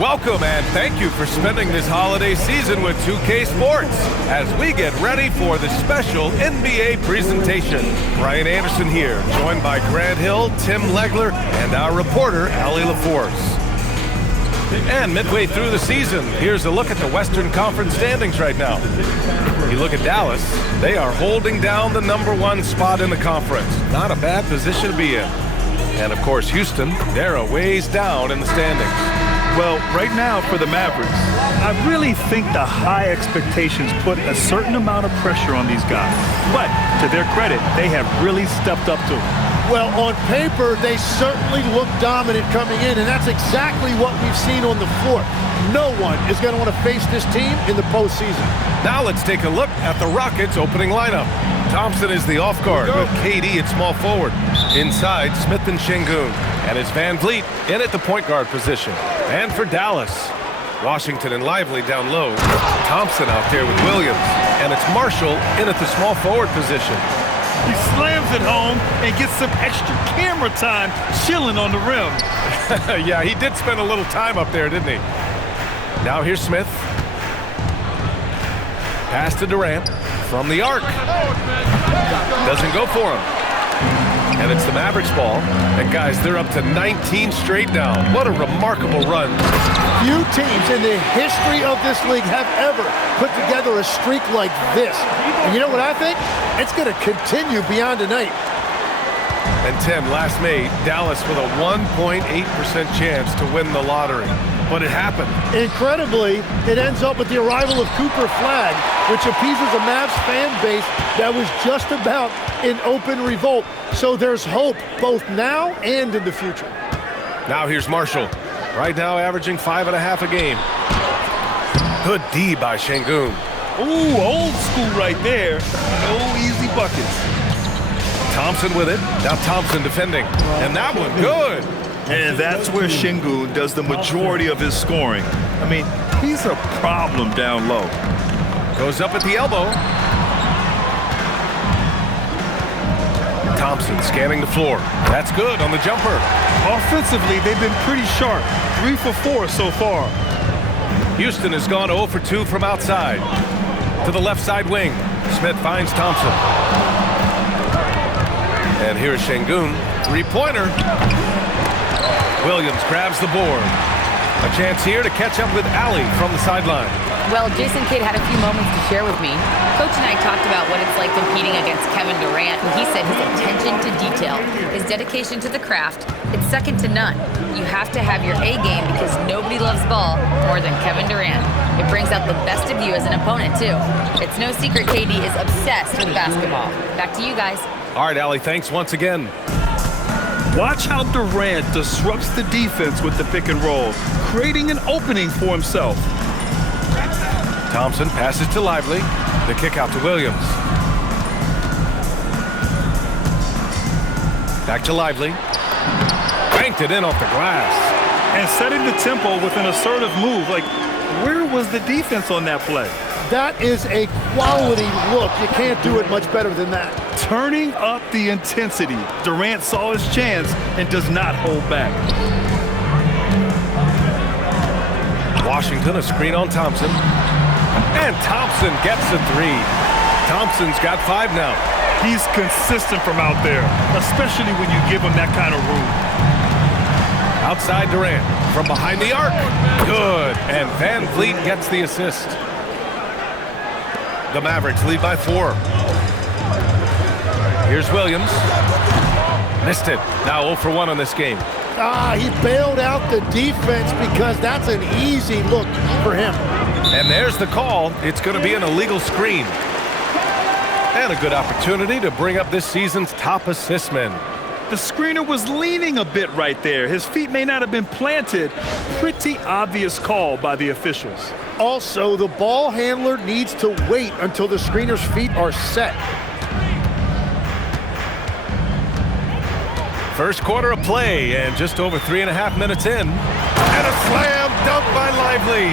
Welcome and thank you for spending this holiday season with 2K Sports as we get ready for the special NBA presentation. Brian Anderson here, joined by Grant Hill, Tim Legler, and our reporter, Allie LaForce. And midway through the season, here's a look at the Western Conference standings right now. You look at Dallas, they are holding down the #1 spot in the conference. Not a bad position to be in. And of course, Houston, they're a ways down in the standings. Well, right now for the Mavericks, I really think the high expectations put a certain amount of pressure on these guys. But to their credit, they have really stepped up to it. Well, on paper, they certainly look dominant coming in, and that's exactly what we've seen on the floor. No one is going to want to face this team in the postseason. Now let's take a look at the Rockets' opening lineup. Thompson is the off guard with KD at small forward. Inside, Smith and Şengün. And it's VanVleet in at the point guard position. And for Dallas, Washington and Lively down low. Thompson out there with Williams. And it's Marshall in at the small forward position. He slams it home and gets some extra camera time chilling on the rim. Yeah, he did spend a little time up there, didn't he? Now here's Smith. Pass to Durant from the arc. Doesn't go for him. And it's the Mavericks ball. And guys, they're up to 19 straight now. What a remarkable run. Few teams in the history of this league have ever put together a streak like this. And you know what I think? It's going to continue beyond tonight. And Tim, last May, Dallas with a 1.8% chance to win the lottery. But it happened. Incredibly, it ends up with the arrival of Cooper Flagg, which appeases a Mavs fan base that was just about in open revolt. So there's hope both now and in the future. Now here's Marshall. Right now averaging 5.5 a game. Good D by Şengün. Ooh, old school right there. No easy buckets. Thompson with it. Now Thompson defending. And that one good. And that's where Şengün does the majority of his scoring. I mean, he's a problem down low. Goes up at the elbow. Thompson scanning the floor. That's good on the jumper. Offensively, they've been pretty sharp. 3 for 4 so far. Houston has gone 0 for 2 from outside. To the left side wing. Smith finds Thompson. And here's Şengün. Three-pointer. Williams grabs the board. A chance here to catch up with Allie from the sideline. Well, Jason Kidd had a few moments to share with me. Coach and I talked about what it's like competing against Kevin Durant, and he said his attention to detail, his dedication to the craft, it's second to none. You have to have your A game because nobody loves ball more than Kevin Durant. It brings out the best of you as an opponent, too. It's no secret KD is obsessed with basketball. Back to you guys. All right, Allie, thanks once again. Watch how Durant disrupts the defense with the pick and roll, creating an opening for himself. Thompson passes to Lively. The kick out to Williams. Back to Lively. Banked it in off the glass. And setting the tempo with an assertive move. Like, where was the defense on that play? That is a quality look. You can't do it much better than that. Turning up the intensity. Durant saw his chance and does not hold back. Washington, a screen on Thompson. And Thompson gets the 3. Thompson's got 5 now. He's consistent from out there, especially when you give him that kind of room. Outside Durant, from behind the arc. Good, and VanVleet gets the assist. The Mavericks lead by 4. Here's Williams. Missed it. Now 0 for 1 on this game. He bailed out the defense because that's an easy look for him. And there's the call. It's going to be an illegal screen. And a good opportunity to bring up this season's top assist man. The screener was leaning a bit right there. His feet may not have been planted. Pretty obvious call by the officials. Also, the ball handler needs to wait until the screener's feet are set. First quarter of play, and just over 3.5 minutes in. And a slam dunk by Lively.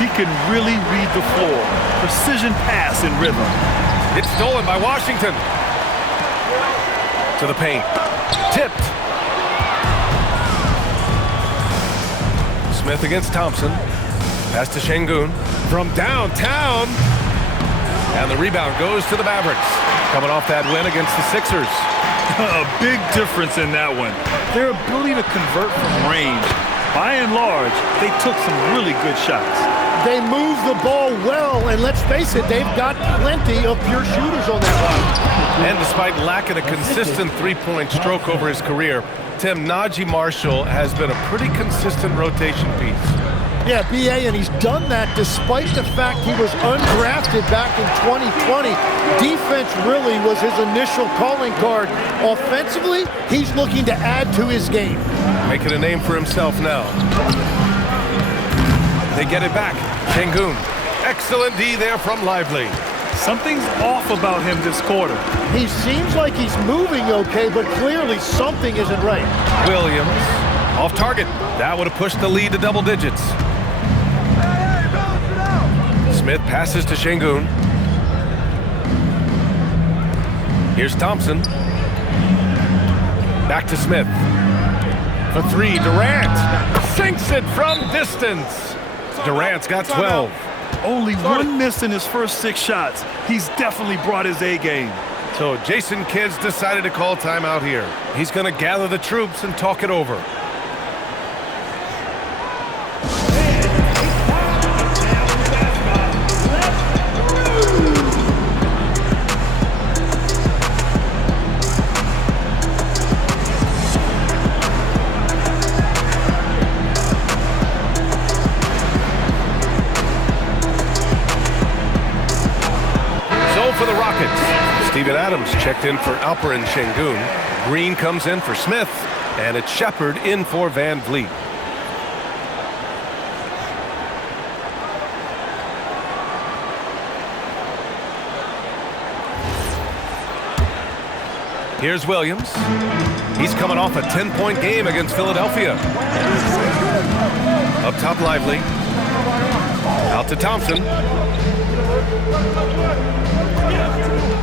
He can really read the floor. Precision pass in rhythm. It's stolen by Washington. To the paint. Tipped. Smith against Thompson. Pass to Şengün from downtown. And the rebound goes to the Mavericks. Coming off that win against the Sixers. A big difference in that one. Their ability to convert from range. By and large, they took some really good shots. They move the ball well, and let's face it, they've got plenty of pure shooters on that line. And despite lacking a consistent three-point stroke over his career, Tim, Najee Marshall has been a pretty consistent rotation piece. Yeah, B.A., and he's done that despite the fact he was undrafted back in 2020. Defense really was his initial calling card. Offensively, he's looking to add to his game. Making a name for himself now. They get it back. Şengün. Excellent D there from Lively. Something's off about him this quarter. He seems like he's moving okay, but clearly something isn't right. Williams off target. That would have pushed the lead to double digits. Smith passes to Şengün. Here's Thompson. Back to Smith. For three, Durant sinks it from distance. Durant's got 12. Only one miss in his first 6 shots. He's definitely brought his A game. So Jason Kidd's decided to call timeout here. He's going to gather the troops and talk it over. For the Rockets, Steven Adams checked in for Alperen Şengün. Green comes in for Smith, and it's Sheppard in for VanVleet. Here's Williams. He's coming off a 10-point game against Philadelphia. Up top, Lively. Out to Thompson.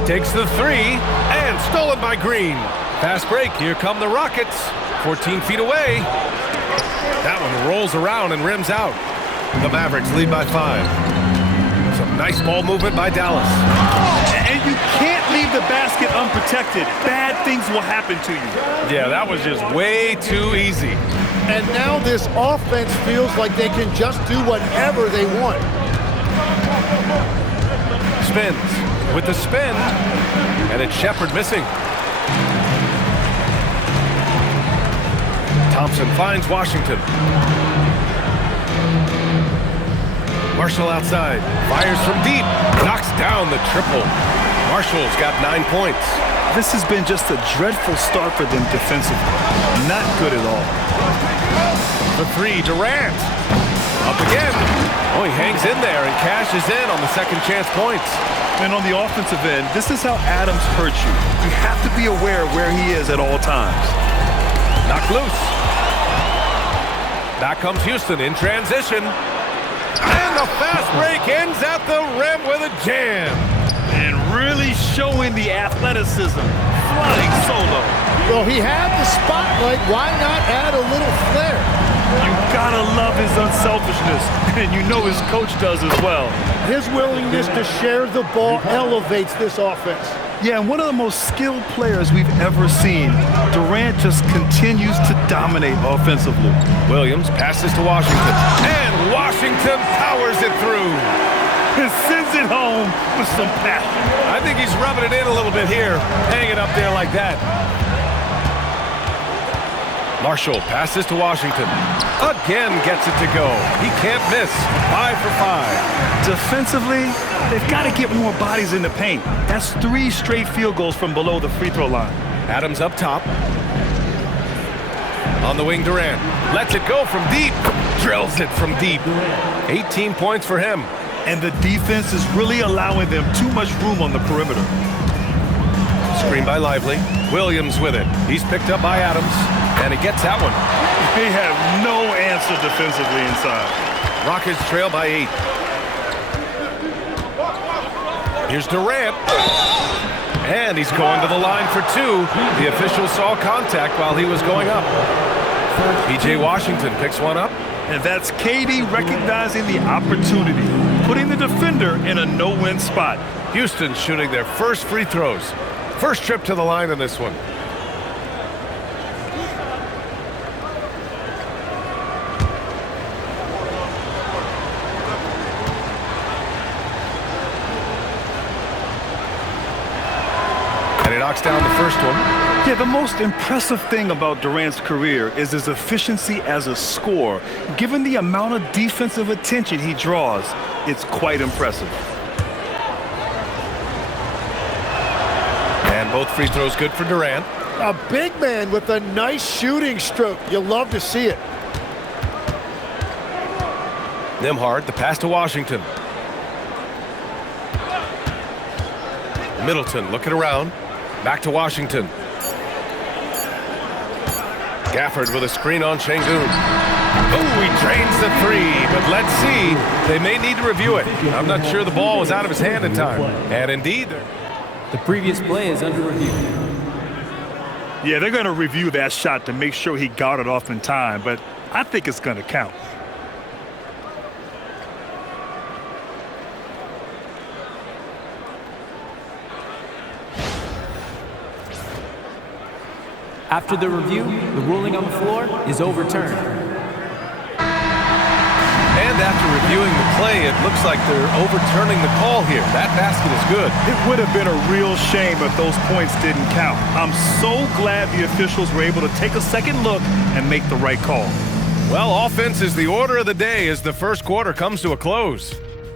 Takes the three, and stolen by Green. Fast break, here come the Rockets. 14 feet away. That one rolls around and rims out. The Mavericks lead by 5. Some nice ball movement by Dallas. And you can't leave the basket unprotected. Bad things will happen to you. Yeah, that was just way too easy. And now this offense feels like they can just do whatever they want. Spins with the spin, and it's Sheppard missing. Thompson finds Washington. Marshall outside, fires from deep, knocks down the triple. Marshall's got 9 points. This has been just a dreadful start for them defensively. Not good at all. The three, Durant. Up again. Oh, he hangs in there and cashes in on the second chance points. And on the offensive end, this is how Adams hurts you. You have to be aware of where he is at all times. Knocked loose. Back comes Houston in transition. And the fast break ends at the rim with a jam. And really showing the athleticism. Flying solo. Well, he had the spotlight. Why not add a little flair? You gotta love his unselfishness, and you know his coach does as well. His willingness to share the ball elevates this offense. Yeah, and one of the most skilled players we've ever seen. Durant just continues to dominate offensively. Williams passes to Washington, and Washington powers it through. And sends it home with some passion. I think he's rubbing it in a little bit here, hanging up there like that. Marshall passes to Washington. Again gets it to go. He can't miss. 5 for 5. Defensively, they've got to get more bodies in the paint. That's 3 straight field goals from below the free throw line. Adams up top. On the wing, Durant. Lets it go from deep. Drills it from deep. 18 points for him. And the defense is really allowing them too much room on the perimeter. Screen by Lively. Williams with it. He's picked up by Adams. And he gets that one. They have no answer defensively inside. Rockets trail by 8. Here's Durant. And he's going to the line for 2. The official saw contact while he was going up. P.J. Washington picks one up. And that's KD recognizing the opportunity, putting the defender in a no-win spot. Houston shooting their first free throws. First trip to the line in this one. And he knocks down the first one. Yeah, the most impressive thing about Durant's career is his efficiency as a scorer. Given the amount of defensive attention he draws, it's quite impressive. And both free throws good for Durant. A big man with a nice shooting stroke. You love to see it. Nembhard, the pass to Washington. Middleton looking around. Back to Washington. Gafford with a screen on Şengün. Oh, he drains the three, but let's see. They may need to review it. I'm not sure the ball was out of his hand in time. And indeed, the previous play is under review. Yeah, they're going to review that shot to make sure he got it off in time, but I think it's going to count. After the review, the ruling on the floor is overturned. And after reviewing the play, it looks like they're overturning the call here. That basket is good. It would have been a real shame if those points didn't count. I'm so glad the officials were able to take a second look and make the right call. Well, offense is the order of the day as the first quarter comes to a close.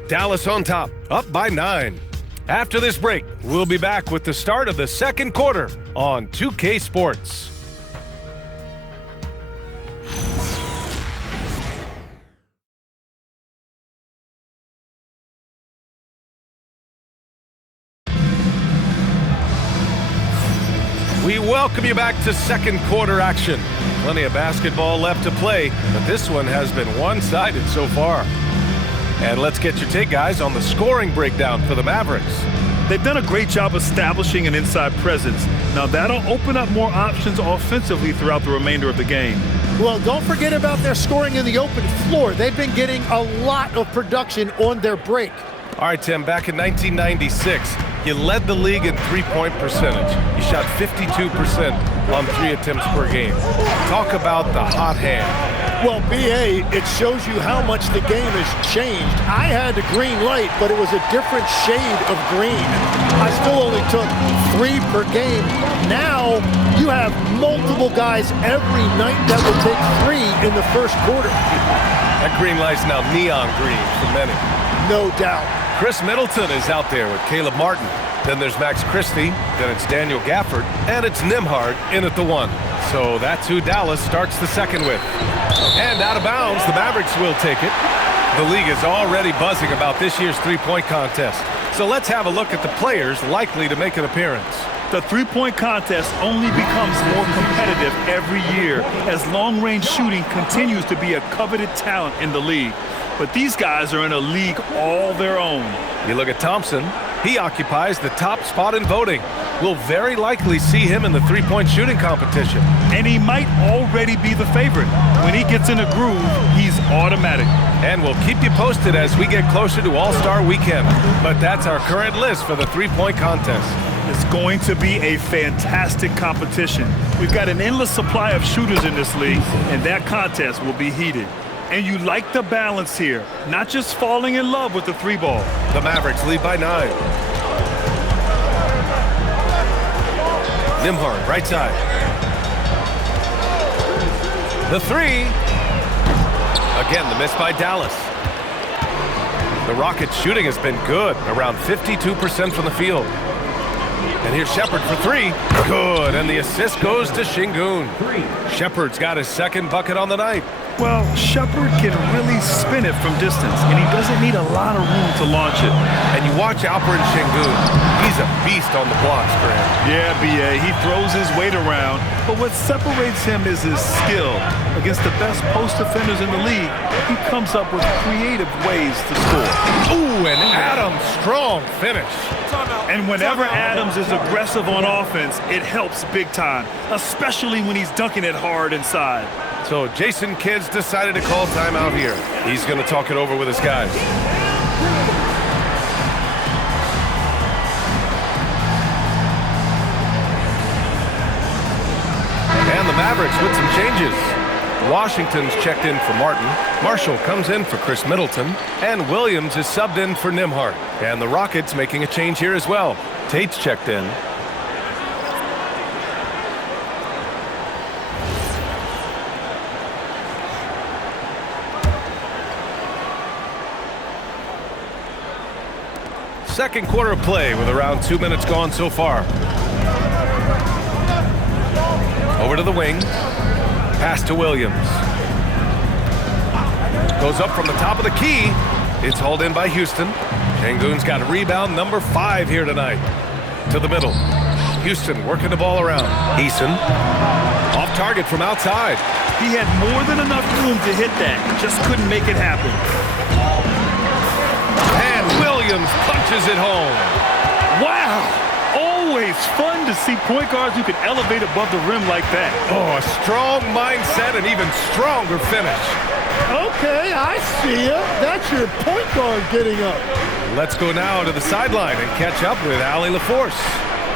Dallas on top, up by 9. After this break, we'll be back with the start of the second quarter on 2K Sports. We welcome you back to second quarter action. Plenty of basketball left to play, but this one has been one-sided so far. And let's get your take, guys, on the scoring breakdown for the Mavericks. They've done a great job establishing an inside presence. Now that'll open up more options offensively throughout the remainder of the game. Well, don't forget about their scoring in the open floor. They've been getting a lot of production on their break. All right, Tim, back in 1996, you led the league in three-point percentage. You shot 52% on 3 attempts per game. Talk about the hot hand. Well, B.A., it shows you how much the game has changed. I had the green light, but it was a different shade of green. I still only took 3 per game. Now you have multiple guys every night that will take 3 in the first quarter. That green light's now neon green for many. No doubt. Chris Middleton is out there with Caleb Martin. Then there's Max Christie, then it's Daniel Gafford, and it's Nembhard in at the 1. So that's who Dallas starts the second with. And out of bounds, the Mavericks will take it. The league is already buzzing about this year's three-point contest. So let's have a look at the players likely to make an appearance. The three-point contest only becomes more competitive every year as long-range shooting continues to be a coveted talent in the league. But these guys are in a league all their own. You look at Thompson. He occupies the top spot in voting. We'll very likely see him in the three-point shooting competition. And he might already be the favorite. When he gets in a groove, he's automatic. And we'll keep you posted as we get closer to All-Star Weekend. But that's our current list for the three-point contest. It's going to be a fantastic competition. We've got an endless supply of shooters in this league, and that contest will be heated. And you like the balance here, not just falling in love with the 3-ball. The Mavericks lead by 9. Nembhard, right side. The 3. Again, the miss by Dallas. The Rockets' shooting has been good, around 52% from the field. And here's Sheppard for 3. Good, and the assist goes to Şengün. Sheppard's got his second bucket on the night. Well, Sheppard can really spin it from distance, and he doesn't need a lot of room to launch it. And you watch Alperen Şengün. He's a beast on the blocks, Grant. Yeah, B.A., he throws his weight around, but what separates him is his skill. Against the best post defenders in the league, he comes up with creative ways to score. Ooh, and Adams, strong finish. And whenever Adams is aggressive on offense, it helps big time, especially when he's dunking it hard inside. So Jason Kidd's decided to call timeout here. He's going to talk it over with his guys. And the Mavericks with some changes. Washington's checked in for Martin. Marshall comes in for Chris Middleton. And Williams is subbed in for Nembhard. And the Rockets making a change here as well. Tate's checked in. Second quarter of play with around 2 minutes gone so far. Over to the wing. Pass to Williams. Goes up from the top of the key. It's hauled in by Houston. Şengün's got a rebound number 5 here tonight. To the middle. Houston working the ball around. Eason. Off target from outside. He had more than enough room to hit that. Just couldn't make it happen. And Williams punches it home. Wow! Always fun to see point guards who can elevate above the rim like that. Oh, a strong mindset and even stronger finish. Okay, I see ya. That's your point guard getting up. Let's go now to the sideline and catch up with Allie LaForce.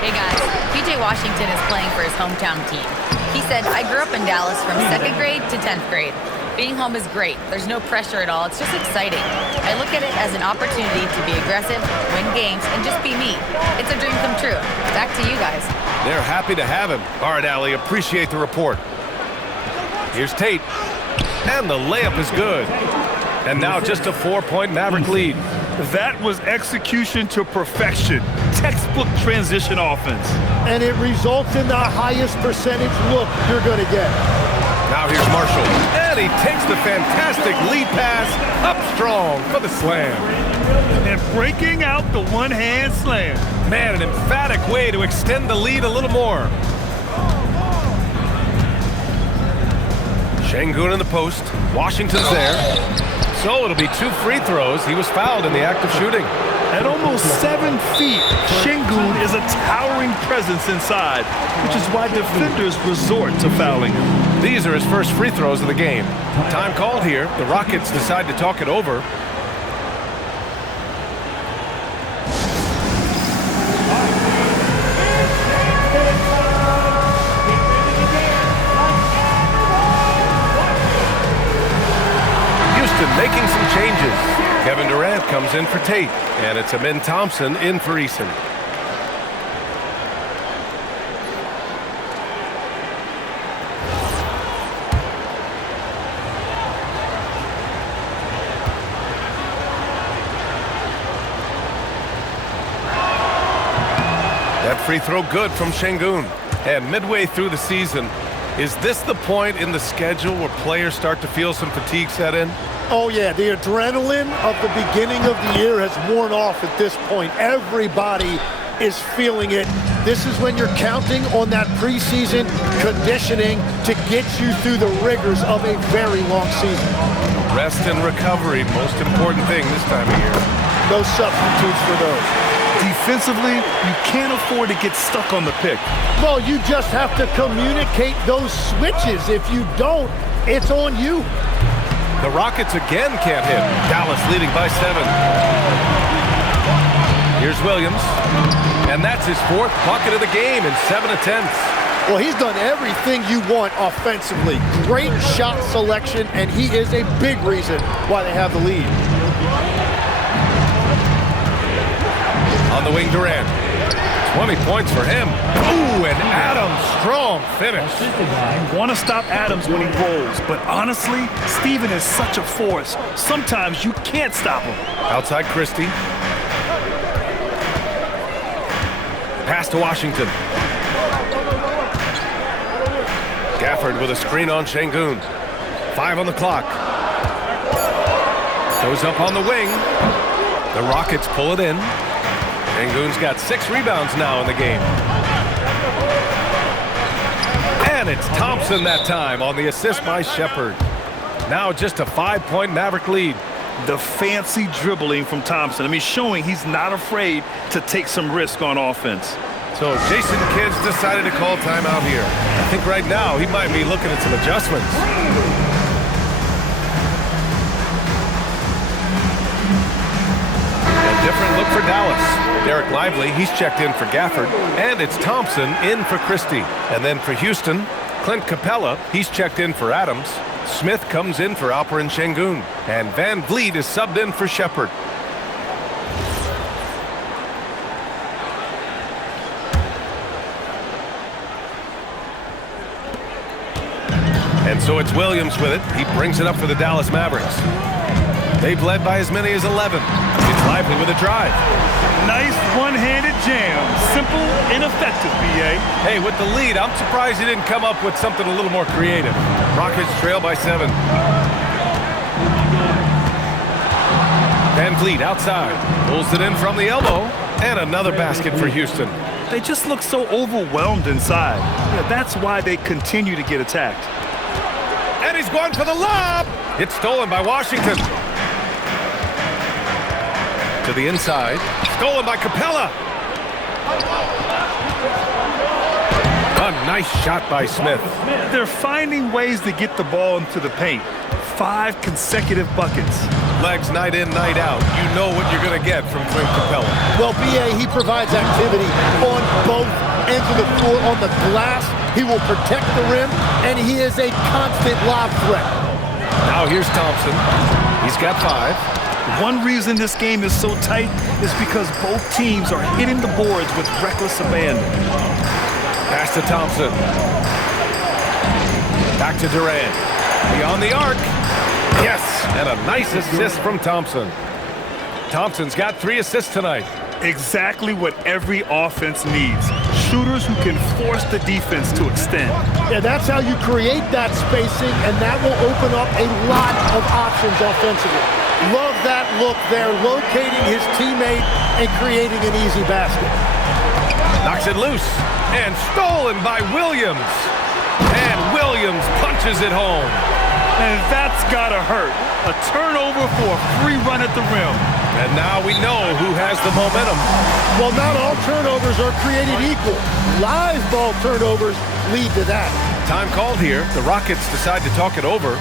Hey guys, PJ Washington is playing for his hometown team. He said, I grew up in Dallas from 2nd grade to 10th grade. Being home is great. There's no pressure at all. It's just exciting. I look at it as an opportunity to be aggressive, win games, and just be me. It's a dream come true. Back to you guys. They're happy to have him. All right, Allie, appreciate the report. Here's Tate. And the layup is good. And now just a 4-point Maverick lead. That was execution to perfection. Textbook transition offense. And it results in the highest percentage look you're going to get. Now here's Marshall. And he takes the fantastic lead pass up strong for the slam. And breaking out the one-hand slam. Man, an emphatic way to extend the lead a little more. Şengün in the post. Washington's there. So it'll be 2 free throws. He was fouled in the act of shooting. At almost 7 feet, Şengün is a towering presence inside, which is why defenders resort to fouling him. These are his first free throws of the game. Time called here. The Rockets decide to talk it over. Houston making some changes. Kevin Durant comes in for Tate, and it's Amen Thompson in for Eason. That free throw good from Şengün. And midway through the season, is this the point in the schedule where players start to feel some fatigue set in? Oh, yeah, the adrenaline of the beginning of the year has worn off at this point. Everybody is feeling it. This is when you're counting on that preseason conditioning to get you through the rigors of a very long season. Rest and recovery, most important thing this time of year. No substitutes for those. Defensively, you can't afford to get stuck on the pick. Well, you just have to communicate those switches. If you don't, it's on you. The Rockets again can't hit. Dallas leading by 7. Here's Williams. And that's his 4th bucket of the game in 7 attempts. Well, he's done everything you want offensively. Great shot selection, and he is a big reason why they have the lead. On the wing, Durant. 20 points for him. Ooh, and Adams, strong finish. You want to stop Adams when he rolls, but honestly, Steven is such a force. Sometimes you can't stop him. Outside Christie. Pass to Washington. Gafford with a screen on Şengün. 5 on the clock. Goes up on the wing. The Rockets pull it in. Şengün's got 6 rebounds now in the game. And it's Thompson that time on the assist by Sheppard. Now just a 5-point Maverick lead. The fancy dribbling from Thompson. I mean, showing he's not afraid to take some risk on offense. So Jason Kidd's decided to call timeout here. I think right now he might be looking at some adjustments. A different look for Dallas. Derek Lively, he's checked in for Gafford. And it's Thompson in for Christie. And then for Houston, Clint Capella, he's checked in for Adams. Smith comes in for Alperen Şengün. And VanVleet is subbed in for Sheppard. And so it's Williams with it. He brings it up for the Dallas Mavericks. They've led by as many as 11. It's Lively with a drive. Nice one-handed jam. Simple and effective, B.A. Hey, with the lead, I'm surprised he didn't come up with something a little more creative. Rockets trail by 7. VanVleet outside. Pulls it in from the elbow. And another basket for Houston. They just look so overwhelmed inside. Yeah, that's why they continue to get attacked. And he's going for the lob. It's stolen by Washington. To the inside. Stolen by Capella. A nice shot by Smith. They're finding ways to get the ball into the paint. 5 consecutive buckets. Legs night in, night out. You know what you're going to get from Clint Capella. Well, B.A., he provides activity on both ends of the floor. On the glass, he will protect the rim, and he is a constant lob threat. Now here's Thompson. He's got 5. One reason this game is so tight is because both teams are hitting the boards with reckless abandon. Pass to Thompson. Back to Durant. Beyond the arc. Yes, and a nice assist from Thompson. Thompson's got 3 assists tonight. Exactly what every offense needs. Shooters who can force the defense to extend. Yeah, that's how you create that spacing, and that will open up a lot of options offensively. Love that look there, locating his teammate and creating an easy basket. Knocks it loose, and stolen by Williams. And Williams punches it home. And that's gotta hurt. A turnover for a free run at the rim. And now we know who has the momentum. Well, not all turnovers are created equal. Live ball turnovers lead to that. Time called here. The Rockets decide to talk it over.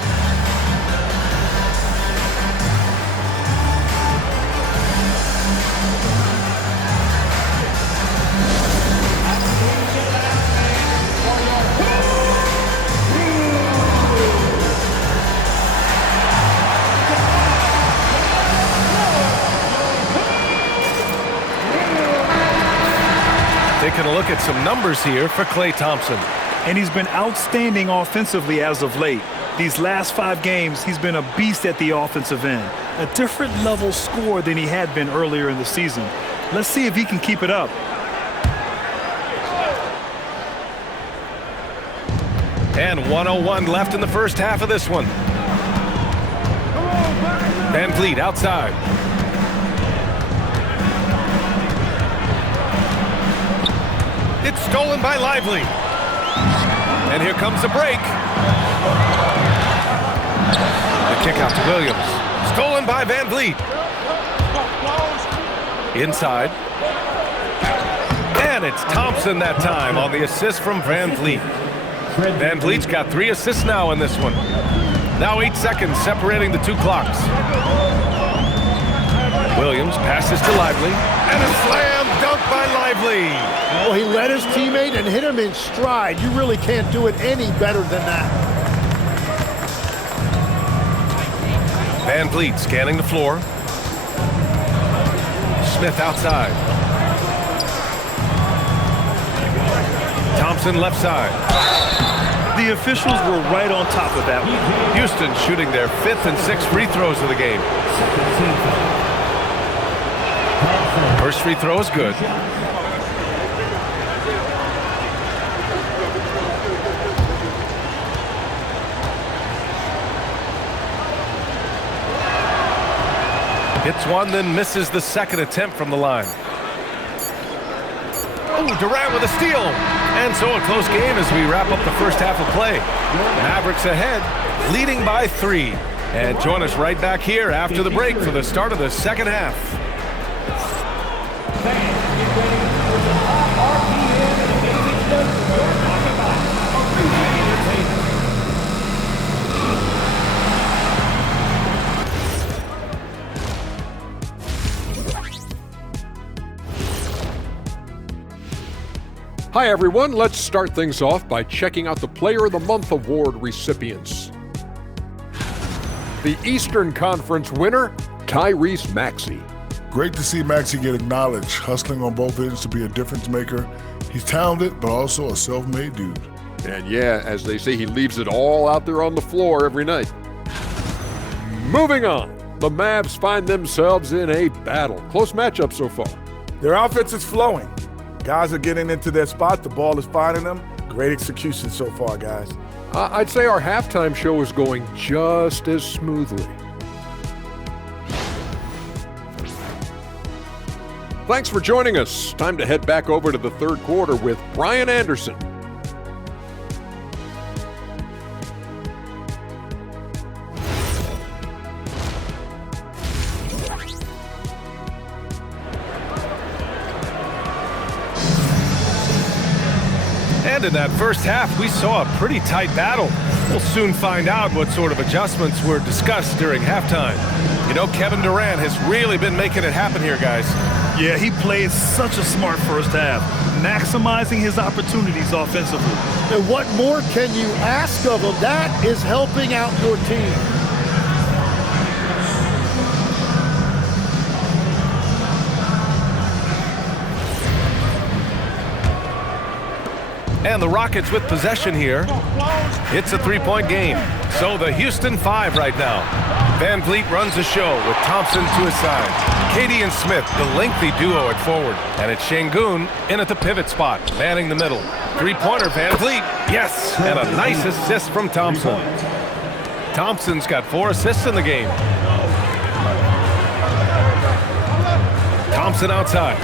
Taking a look at some numbers here for Klay Thompson. And he's been outstanding offensively as of late. These last 5 games, he's been a beast at the offensive end. A different level scorer than he had been earlier in the season. Let's see if he can keep it up. And 1:01 left in the first half of this one. VanVleet outside. It's stolen by Lively. And here comes the break. The kick out to Williams. Stolen by VanVleet. Inside. And it's Thompson that time on the assist from VanVleet. VanVleet's got 3 assists now in this one. Now 8 seconds separating the 2 clocks. Williams passes to Lively. And a slam dunk by Lively. Oh, he led his teammate and hit him in stride. You really can't do it any better than that. VanVleet scanning the floor. Smith outside. Thompson left side. The officials were right on top of that one. Houston shooting their 5th and 6th free throws of the game. First free throw is good. Hits one, then misses the second attempt from the line. Oh, Durant with a steal. And so a close game as we wrap up the first half of play. Mavericks ahead, leading by 3. And join us right back here after the break for the start of the second half. Fans, get ready for the RPA Hi everyone, let's start things off by checking out the Player of the Month award recipients. The Eastern Conference winner, Tyrese Maxey. Great to see Maxey get acknowledged, hustling on both ends to be a difference maker. He's talented, but also a self-made dude. And yeah, as they say, he leaves it all out there on the floor every night. Moving on, the Mavs find themselves in a battle. Close matchup so far. Their offense is flowing. Guys are getting into their spot. The ball is finding them. Great execution so far, guys. I'd say our halftime show is going just as smoothly. Thanks for joining us. Time to head back over to the third quarter with Brian Anderson. And in that first half, we saw a pretty tight battle. We'll soon find out what sort of adjustments were discussed during halftime. You know, Kevin Durant has really been making it happen here, guys. Yeah, he played such a smart first half, maximizing his opportunities offensively. And what more can you ask of him? That is helping out your team. And the Rockets with possession here. It's a three-point game. So the Houston 5 right now. VanVleet runs the show with Thompson to his side. KD and Smith, the lengthy duo at forward. And it's Şengün in at the pivot spot, manning the middle. Three-pointer, VanVleet. Yes! And a nice assist from Thompson. Thompson's got 4 assists in the game. Thompson outside.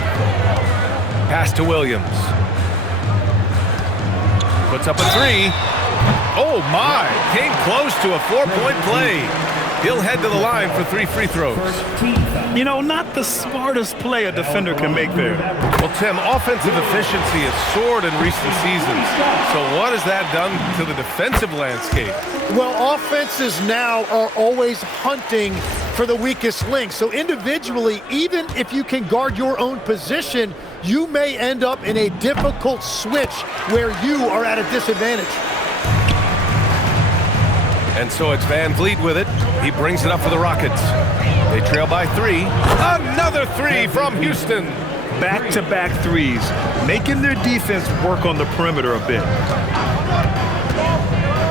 Pass to Williams. Puts up a 3. Oh my, came close to a 4-point play. He'll head to the line for 3 free throws. You know, not the smartest play a defender can make there. Well, Tim, offensive efficiency has soared in recent seasons. So what has that done to the defensive landscape? Well, offenses now are always hunting for the weakest link. So individually, even if you can guard your own position, you may end up in a difficult switch where you are at a disadvantage. And so it's VanVleet with it. He brings it up for the Rockets. They trail by 3. Another 3 from Houston. Back-to-back threes, making their defense work on the perimeter a bit.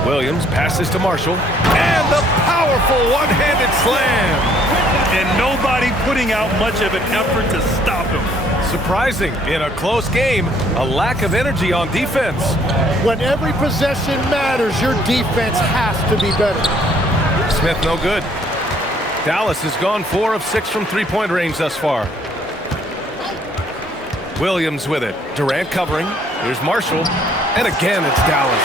Williams passes to Marshall. And the powerful one-handed slam. And nobody putting out much of an effort to stop him. Surprising, in a close game, a lack of energy on defense. When every possession matters, your defense has to be better. Smith no good. Dallas has gone 4 of 6 from three-point range thus far. Williams with it. Durant covering. Here's Marshall. And again, it's Dallas.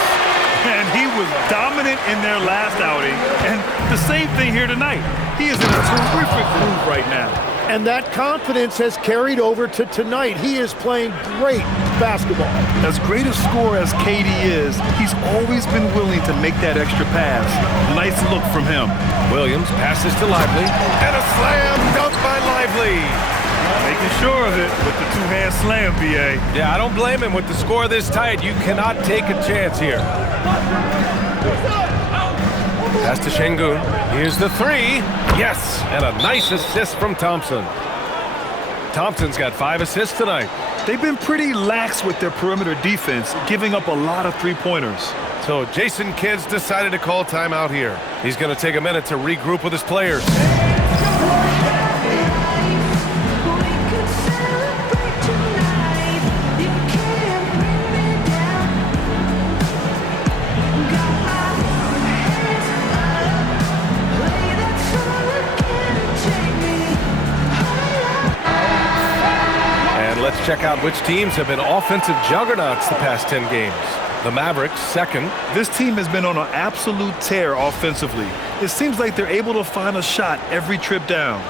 And he was dominant in their last outing. And the same thing here tonight. He is in a terrific groove right now. And that confidence has carried over to tonight. He is playing great basketball. As great a scorer as KD is, he's always been willing to make that extra pass. Nice look from him. Williams passes to Lively. And a slam dunk by Lively. Making sure of it with the two-hand slam, B.A. Yeah, I don't blame him with the score this tight. You cannot take a chance here. Pass to Şengün. Here's the 3. Yes, and a nice assist from Thompson. Thompson's got 5 assists tonight. They've been pretty lax with their perimeter defense, giving up a lot of three-pointers. So Jason Kidd's decided to call timeout here. He's going to take a minute to regroup with his players. Let's check out which teams have been offensive juggernauts the past 10 games. The Mavericks, second. This team has been on an absolute tear offensively. It seems like they're able to find a shot every trip down.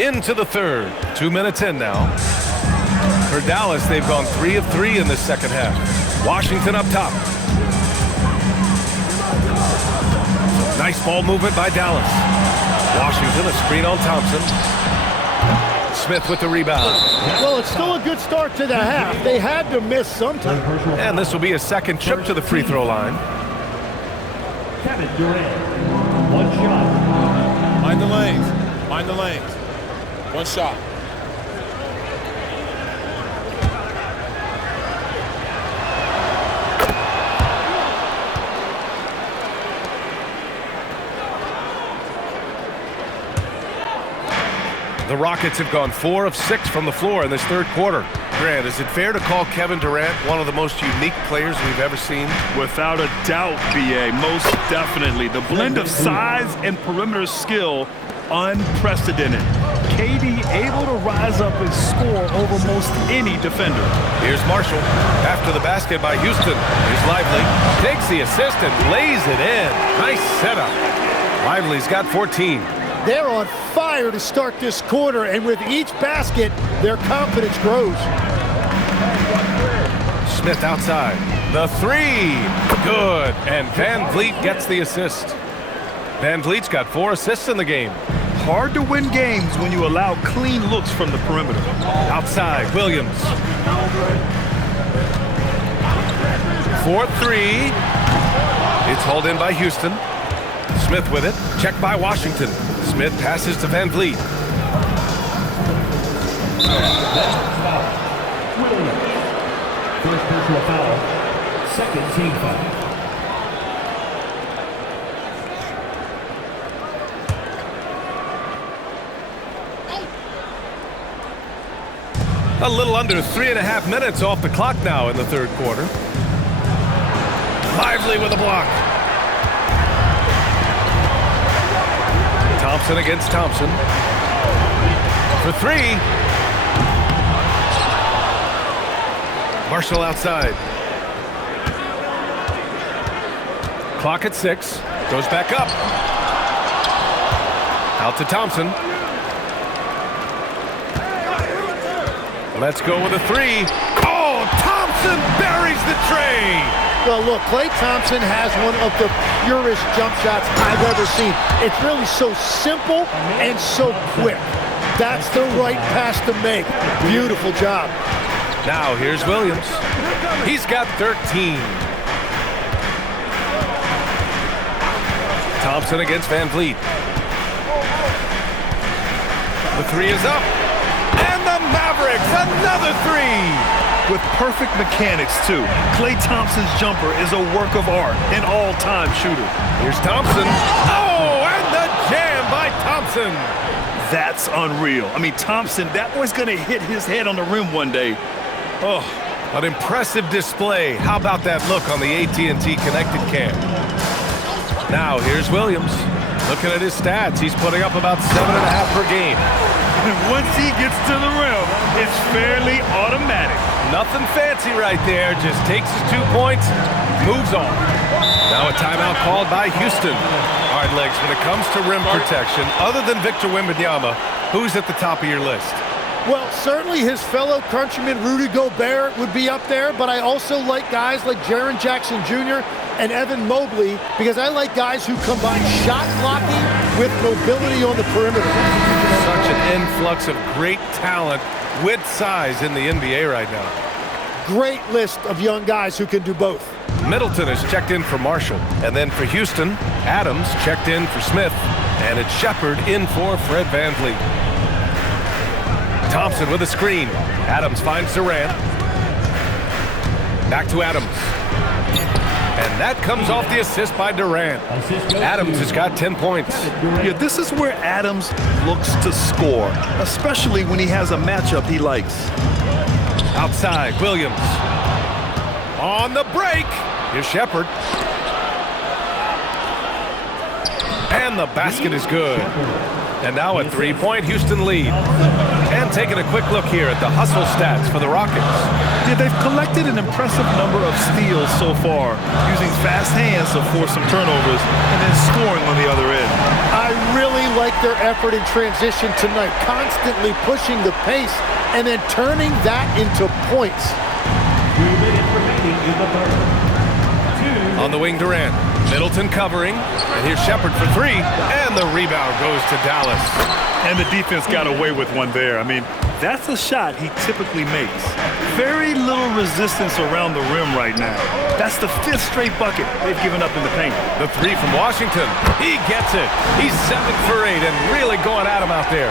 Into the third. 2 minutes in now. For Dallas, they've gone 3 of 3 in this second half. Washington up top. Nice ball movement by Dallas. Washington, a screen on Thompson. Smith with the rebound. Well, it's still a good start to the half. They had to miss sometime. And this will be a second trip to the free throw line. Kevin Durant, 1 shot. Mind the lanes. Mind the lanes. 1 shot. The Rockets have gone 4 of 6 from the floor in this third quarter. Grant, is it fair to call Kevin Durant one of the most unique players we've ever seen? Without a doubt, BA, most definitely. The blend of size and perimeter skill, unprecedented. KD able to rise up and score over most any defender. Here's Marshall. After the basket by Houston. Here's Lively. Takes the assist and lays it in. Nice setup. Lively's got 14. They're on fire to start this quarter, and with each basket, their confidence grows. Smith outside. The 3. Good. And VanVleet gets the assist. VanVleet's got 4 assists in the game. Hard to win games when you allow clean looks from the perimeter. Outside, Williams. 4-3. It's hauled in by Houston. Smith with it. Checked by Washington. Smith passes to VanVleet. Williams. First personal foul. Second team foul. A little under 3.5 minutes off the clock now in the third quarter. Lively with a block. Thompson against Thompson. For 3. Marshall outside. Clock at 6. Goes back up. Out to Thompson. Let's go with a 3. Oh, Thompson buries the tray. Well, look, Klay Thompson has one of the purest jump shots I've ever seen. It's really so simple and so quick. That's the right pass to make. Beautiful job. Now here's Williams. He's got 13. Thompson against VanVleet. The 3 is up. And the Mavericks, another 3. With perfect mechanics, too. Klay Thompson's jumper is a work of art, an all-time shooter. Here's Thompson. Oh, and the jam by Thompson. That's unreal. I mean, Thompson, that boy's going to hit his head on the rim one day. Oh, an impressive display. How about that look on the AT&T connected cam? Now, here's Williams. Looking at his stats, he's putting up about 7.5 per game. And once he gets to the rim, it's fairly automatic. Nothing fancy right there. Just takes his 2 points, moves on. Now a timeout called by Houston. Hard legs when it comes to rim protection. Other than Victor Wembanyama, who's at the top of your list? Well, certainly his fellow countryman Rudy Gobert would be up there, but I also like guys like Jaren Jackson Jr. and Evan Mobley because I like guys who combine shot blocking with mobility on the perimeter. Such an influx of great talent with size in the NBA right now. Great list of young guys who can do both. Middleton is checked in for Marshall. And then for Houston, Adams checked in for Smith. And it's Sheppard in for Fred VanVleet. Thompson with a screen. Adams finds Durant. Back to Adams. And that comes off the assist by Durant. Adams has got 10 points. Yeah, this is where Adams looks to score, especially when he has a matchup he likes. Outside, Williams. On the break, here's Sheppard. And the basket is good. And now a 3-point Houston lead. And taking a quick look here at the hustle stats for the Rockets. Yeah, they've collected an impressive number of steals so far, using fast hands to force some turnovers and then scoring on the other end. I really like their effort in transition tonight, constantly pushing the pace and then turning that into points. 2 minutes remaining in the third. On the wing, Durant. Middleton covering, and here's Sheppard for three, and the rebound goes to Dallas. And the defense got away with one there. I mean, that's a shot he typically makes. Very little resistance around the rim right now. That's the 5th straight bucket they've given up in the paint. The three from Washington. He gets it. He's 7 for 8 and really going at him out there.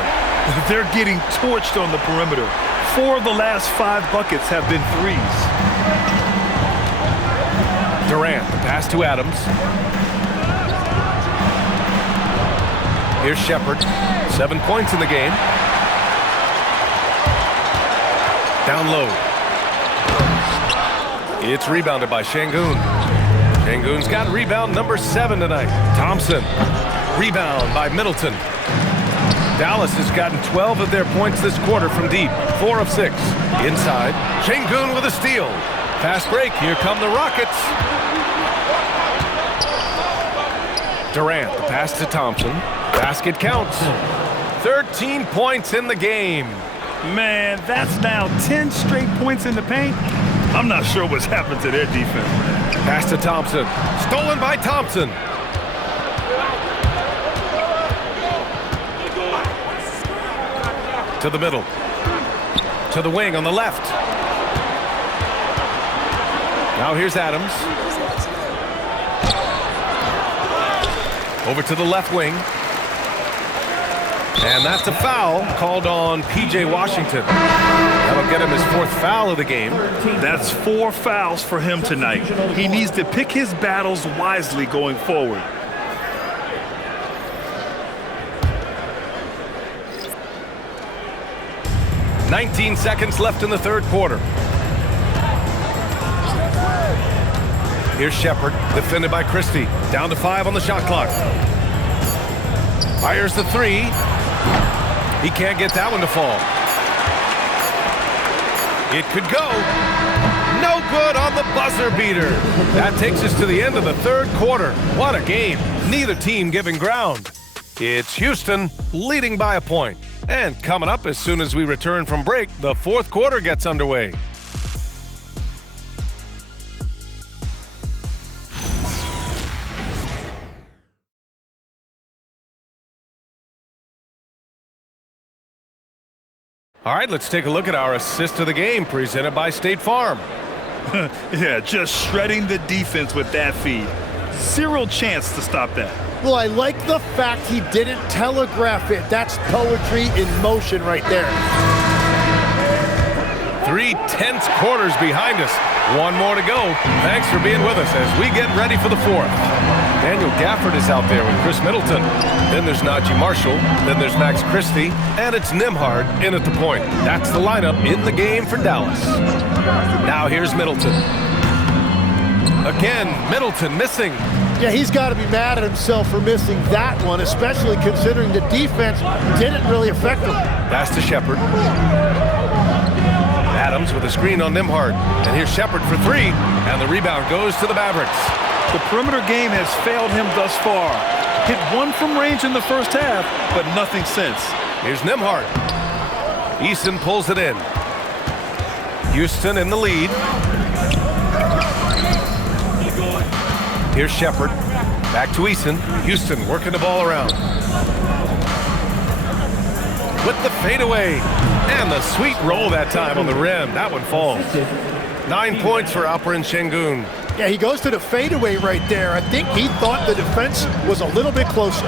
They're getting torched on the perimeter. 4 of the last 5 buckets have been threes. Durant, the pass to Adams. Here's Sheppard. 7 points in the game. Down low. It's rebounded by Şengün. Şengün's got rebound number 7 tonight. Thompson. Rebound by Middleton. Dallas has gotten 12 of their points this quarter from deep. 4 of 6. Inside. Şengün with a steal. Fast break. Here come the Rockets. Durant, the pass to Thompson. Basket counts. 13 points in the game. Man, that's now 10 straight points in the paint. I'm not sure what's happened to their defense. Pass to Thompson. Stolen by Thompson. To the middle. To the wing on the left. Now here's Adams. Over to the left wing. And that's a foul called on P.J. Washington. That'll get him his 4th foul of the game. That's 4 fouls for him tonight. He needs to pick his battles wisely going forward. "19 seconds left in the 3rd quarter. Here's Sheppard, defended by Christie. Down to 5 on the shot clock. Fires the 3. He can't get that one to fall. It could go. No good on the buzzer beater. That takes us to the end of the 3rd quarter. What a game. Neither team giving ground. It's Houston leading by a point. And coming up as soon as we return from break, the 4th quarter gets underway. All right, let's take a look at our assist of the game presented by State Farm. Yeah, just shredding the defense with that feed. 0 chance to stop that. Well, I like the fact he didn't telegraph it. That's poetry in motion right there. 3 tense quarters behind us. 1 more to go. Thanks for being with us as we get ready for the 4th. Daniel Gafford is out there with Chris Middleton. Then there's Najee Marshall. Then there's Max Christie. And it's Nembhard in at the point. That's the lineup in the game for Dallas. Now here's Middleton. Again, Middleton missing. Yeah, he's got to be mad at himself for missing that one, especially considering the defense didn't really affect him. Pass to Sheppard. Adams with a screen on Nembhard. And here's Sheppard for 3. And the rebound goes to the Mavericks. The perimeter game has failed him thus far. Hit 1 from range in the 1st half, but nothing since. Here's Nembhard. Eason pulls it in. Houston in the lead. Here's Sheppard. Back to Eason. Houston working the ball around. With the fadeaway. And the sweet roll that time on the rim. That one falls. 9 points for Alperen Şengün. Yeah, he goes to the fadeaway right there. I think he thought the defense was a little bit closer.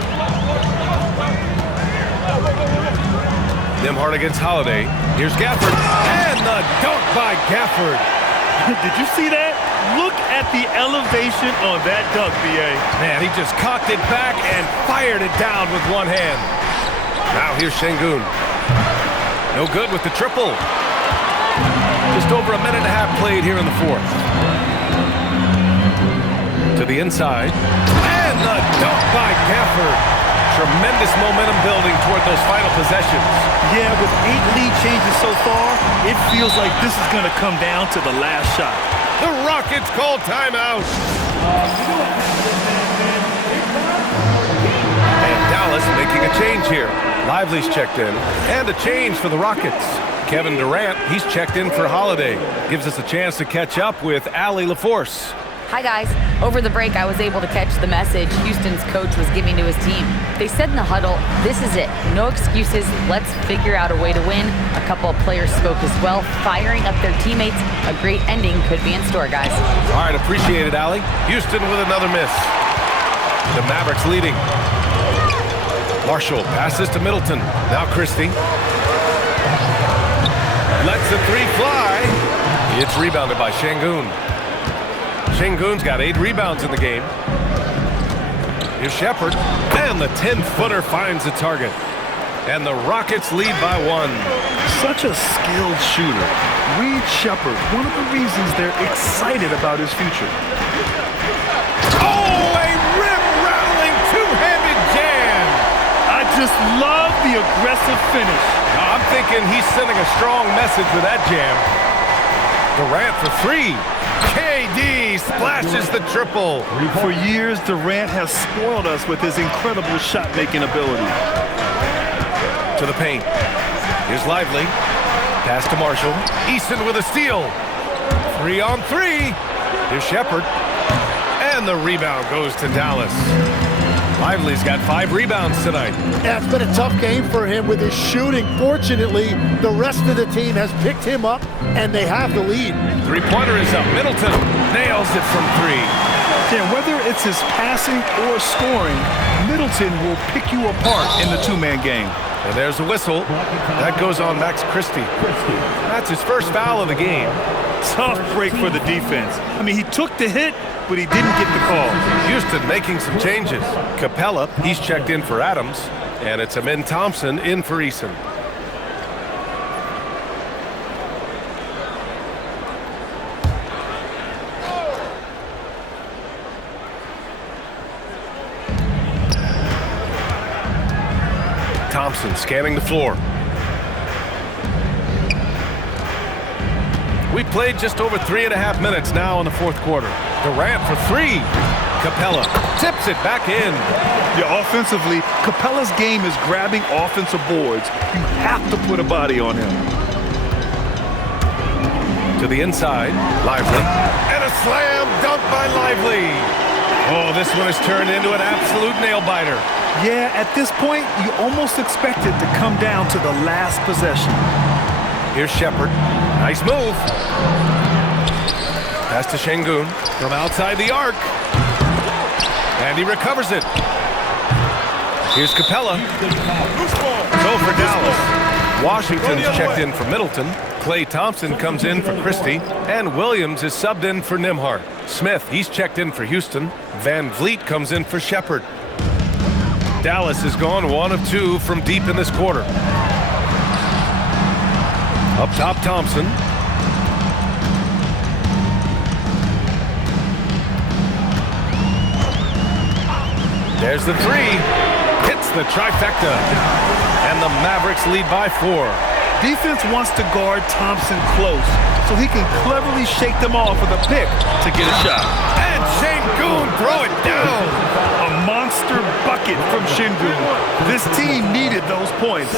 Nembhard against Holiday. Here's Gafford. And the dunk by Gafford. Did you see that? Look at the elevation on that dunk, B.A. Man, he just cocked it back and fired it down with one hand. Now here's Şengün. No good with the triple. Just over a minute and a half played here in the 4th. To the inside. And the dunk by Gafford. Tremendous momentum building toward those final possessions. Yeah, with 8 lead changes so far, it feels like this is going to come down to the last shot. The Rockets call timeout. And Dallas making a change here. Lively's checked in. And a change for the Rockets. Kevin Durant, he's checked in for Holiday. Gives us a chance to catch up with Allie LaForce. Hi, guys. Over the break, I was able to catch the message Houston's coach was giving to his team. They said in the huddle, this is it. No excuses. Let's figure out a way to win. A couple of players spoke as well, firing up their teammates. A great ending could be in store, guys. All right, appreciate it, Allie. Houston with another miss. The Mavericks leading. Marshall passes to Middleton. Now Christie. Lets the three fly. It's rebounded by Şengün. Şengün's got 8 rebounds in the game. Here's Sheppard, and the 10-footer finds the target. And the Rockets lead by 1. Such a skilled shooter. Reed Sheppard, one of the reasons they're excited about his future. Oh, a rim-rattling two-handed jam! I just love the aggressive finish. I'm thinking he's sending a strong message with that jam. Durant for 3. KD splashes the triple. For years, Durant has spoiled us with his incredible shot-making ability. To the paint. Here's Lively. Pass to Marshall. Easton with a steal. 3 on 3. Here's Sheppard. And the rebound goes to Dallas. Lively's got 5 rebounds tonight. Yeah, it's been a tough game for him with his shooting. Fortunately, the rest of the team has picked him up, and they have the lead. Three-pointer is up. Middleton nails it from 3. Yeah, whether it's his passing or scoring, Middleton will pick you apart in the two-man game. And there's a whistle. That goes on Max Christie. That's his first foul of the game. Tough break for the defense. I mean, he took the hit, but he didn't get the call. Houston making some changes. Capella, he's checked in for Adams, and it's Amen Thompson in for Eason. Thompson scanning the floor. We played just over 3.5 minutes now in the fourth quarter. Durant for 3. Capella tips it back in. Yeah, offensively, Capella's game is grabbing offensive boards. You have to put a body on him. To the inside, Lively. And a slam dunk by Lively. Oh, this one has turned into an absolute nail-biter. Yeah, at this point, you almost expect it to come down to the last possession. Here's Sheppard. Nice move. Pass to Şengün from outside the arc. And he recovers it. Here's Capella. Go for Dallas. Washington's checked in for Middleton. Klay Thompson comes in for Christie. And Williams is subbed in for Nembhard. Smith, he's checked in for Houston. VanVleet comes in for Sheppard. Dallas has gone 1 of 2 from deep in this quarter. Up top, Thompson. There's the 3. Hits the trifecta. And the Mavericks lead by 4. Defense wants to guard Thompson close so he can cleverly shake them off with a pick to get a shot. And Şengün throw it down. A monster bucket from Şengün. This team needed those points.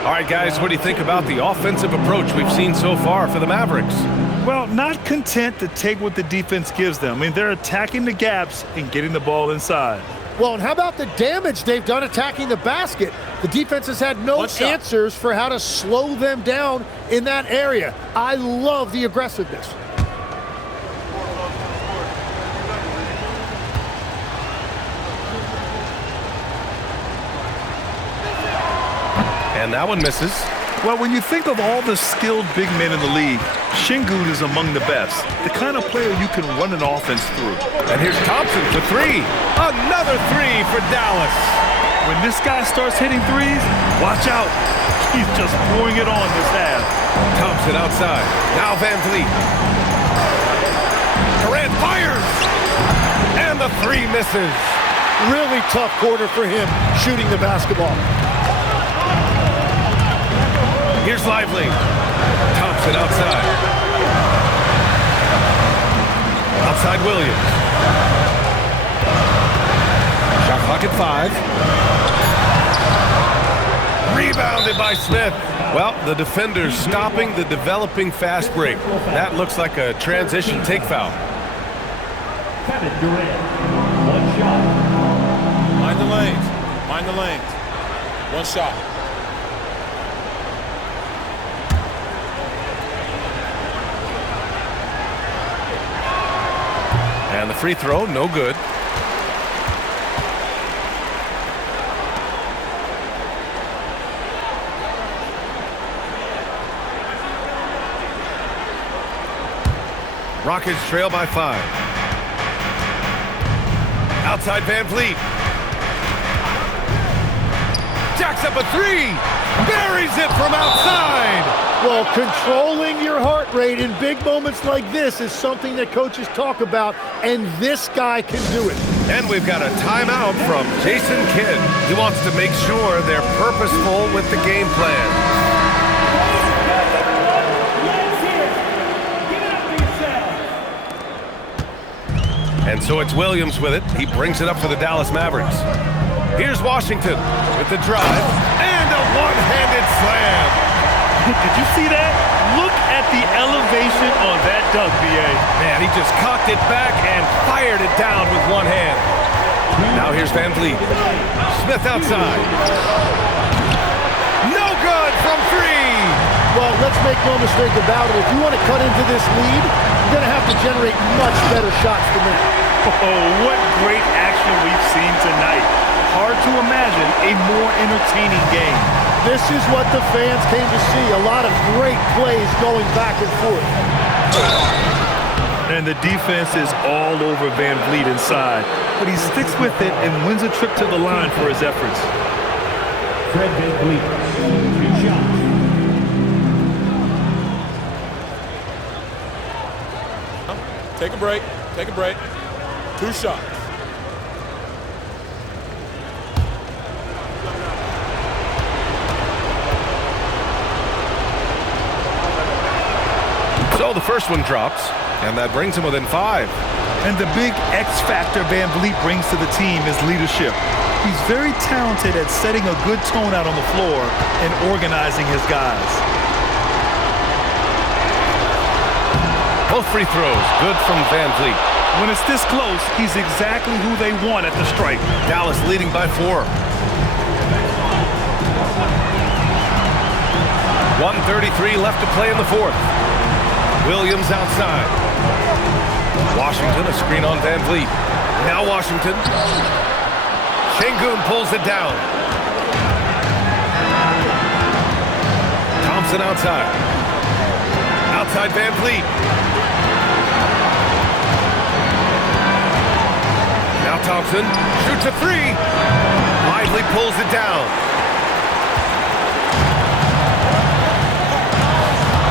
All right, guys, what do you think about the offensive approach we've seen so far for the Mavericks? Well, not content to take what the defense gives them. I mean, they're attacking the gaps and getting the ball inside. Well, and how about the damage they've done attacking the basket? The defense has had no answers for how to slow them down in that area. I love the aggressiveness. And that one misses. Well, when you think of all the skilled big men in the league, Şengün is among the best. The kind of player you can run an offense through. And here's Thompson for 3. Another 3 for Dallas. When this guy starts hitting threes, watch out. He's just pouring it on this half. Thompson outside. Now VanVleet. Durant fires. And the 3 misses. Really tough quarter for him shooting the basketball. Here's Lively. Thompson outside. Outside Williams. Shot clock at 5. Rebound Rebounded by Smith. Well, the defender's stopping the developing fast break. That looks like a transition take foul. Kevin Durant, 1 shot. Mind the lanes. Mind the lanes. 1 shot. And the free throw, no good. Rockets trail by 5. Outside VanVleet. Jacks up a 3. Buries it from outside. Well, controlling your heart rate in big moments like this is something that coaches talk about, and this guy can do it. And we've got a timeout from Jason Kidd. He wants to make sure they're purposeful with the game plan. And so it's Williams with it. He brings it up for the Dallas Mavericks. Here's Washington with the drive and a one-handed slam. Did you see that? Look at the elevation on that dunk, B.A. Man, he just cocked it back and fired it down with one hand. Now here's VanVleet. Smith outside. No good from 3. Well, let's make no mistake about it. If you want to cut into this lead, you're going to have to generate much better shots than that. Oh, what great action we've seen tonight. Hard to imagine a more entertaining game. This is what the fans came to see. A lot of great plays going back and forth. And the defense is all over VanVleet inside, but he sticks with it and wins a trip to the line for his efforts. Fred VanVleet, 2 shots. Take a break. Take a break. 2 shots. So the first one drops, and that brings him within 5. And the big X factor VanVleet brings to the team is leadership. He's very talented at setting a good tone out on the floor and organizing his guys. Both free throws, good from VanVleet. When it's this close, he's exactly who they want at the stripe. Dallas leading by 4. 1:33 left to play in the 4th. Williams outside. Washington, a screen on VanVleet. Now Washington. Şengün pulls it down. Thompson outside. Outside VanVleet. Now Thompson shoots a 3. Lively pulls it down.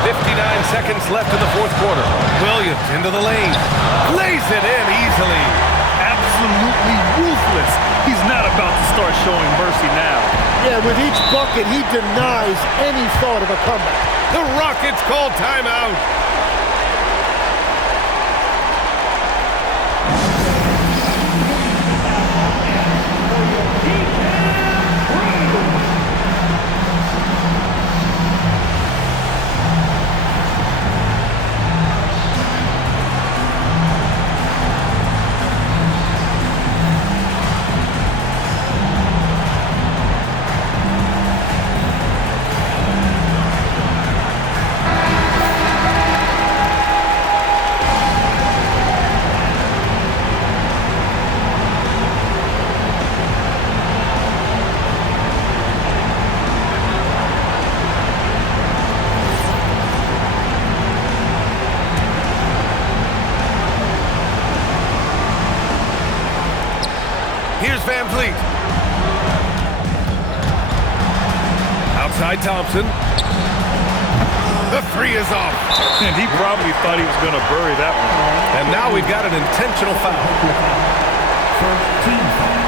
59 seconds left in the 4th quarter. Williams into the lane. Lays it in easily. Absolutely ruthless. He's not about to start showing mercy now. Yeah, with each bucket, he denies any thought of a comeback. The Rockets call timeout. Here's VanVleet. Outside Thompson. The 3 is off. And he probably thought he was going to bury that one. And now we've got an intentional foul. First team foul.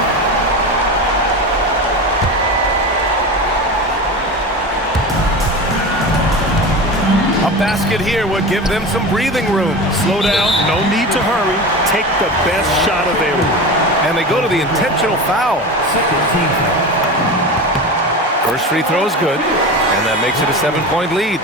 A basket here would give them some breathing room. Slow down, no need to hurry. Take the best shot available. And they go to the intentional foul. Second team foul. First free throw is good, and that makes it a 7-point lead.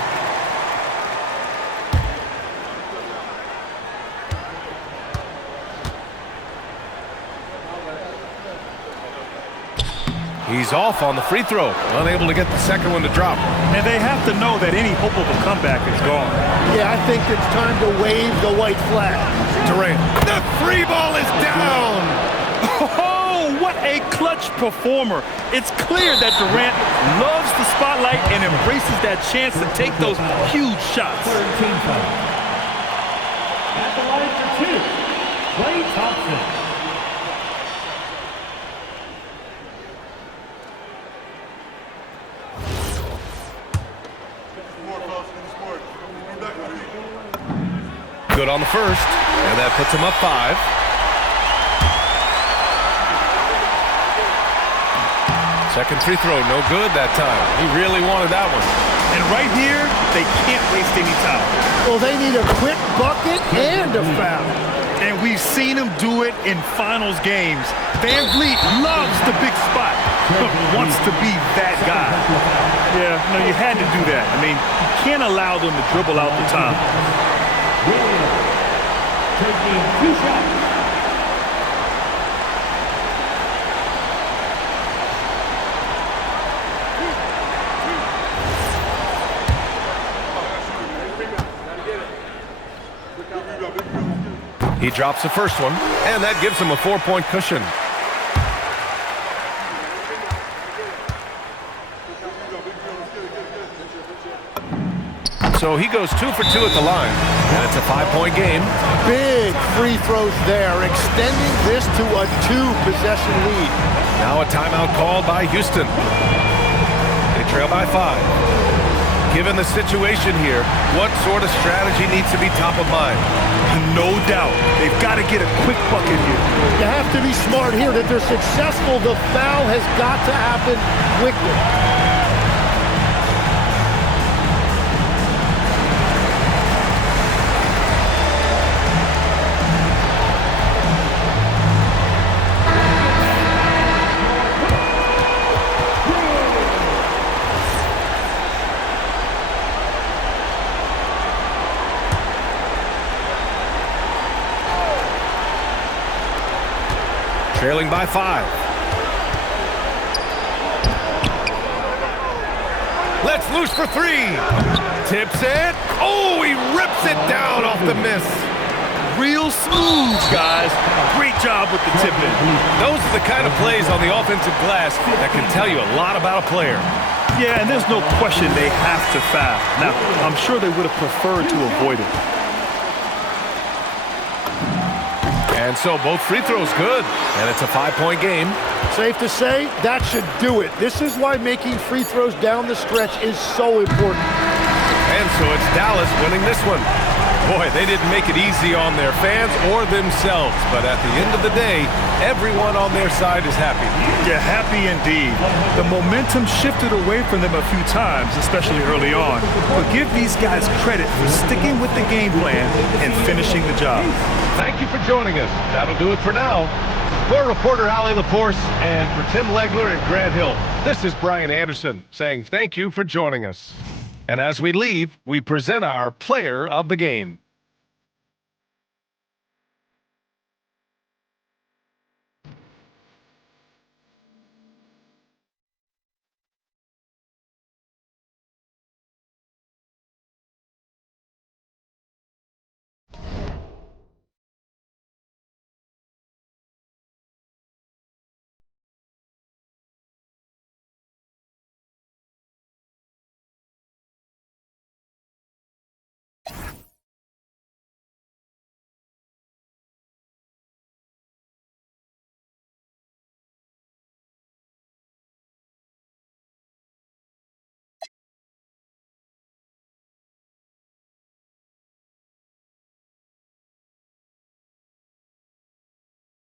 He's off on the free throw, unable to get the second one to drop. And they have to know that any hope of a comeback is gone. Yeah, I think it's time to wave the white flag. Durant, the free ball is down! Oh, what a clutch performer. It's clear that Durant loves the spotlight and embraces that chance to take those huge shots. At the line for two, Klay Thompson. Good on the first, and that puts him up 5. Second free throw, no good that time. He really wanted that one. And right here, they can't waste any time. Well, they need a quick bucket and a foul. And we've seen him do it in finals games. VanVleet loves the big spot, but wants to be that guy. Yeah, no, you had to do that. I mean, you can't allow them to dribble out the time. Taking 2 shots. He drops the first one, and that gives him a 4-point cushion. So he goes 2 for 2 at the line, and it's a 5-point game. Big free throws there, extending this to a 2-possession lead. Now a timeout called by Houston. They trail by 5. Given the situation here, what sort of strategy needs to be top of mind? No doubt. They've got to get a quick bucket here. You have to be smart here that they're successful. The foul has got to happen quickly. Trailing by 5. Let's loose for 3. Tips it. Oh, he rips it down off the miss. Real smooth, guys. Great job with the tip-in. Those are the kind of plays on the offensive glass that can tell you a lot about a player. Yeah, and there's no question they have to foul. Now, I'm sure they would have preferred to avoid it. And so both free throws good, and it's a 5-point game. Safe to say, that should do it. This is why making free throws down the stretch is so important. And so it's Dallas winning this one. Boy, they didn't make it easy on their fans or themselves, but at the end of the day, everyone on their side is happy. Yeah, happy indeed. The momentum shifted away from them a few times, especially early on. But give these guys credit for sticking with the game plan and finishing the job. Thank you for joining us. That'll do it for now. For reporter Ali Laporce and for Tim Legler and Grant Hill, this is Brian Anderson saying thank you for joining us. And as we leave, we present our player of the game.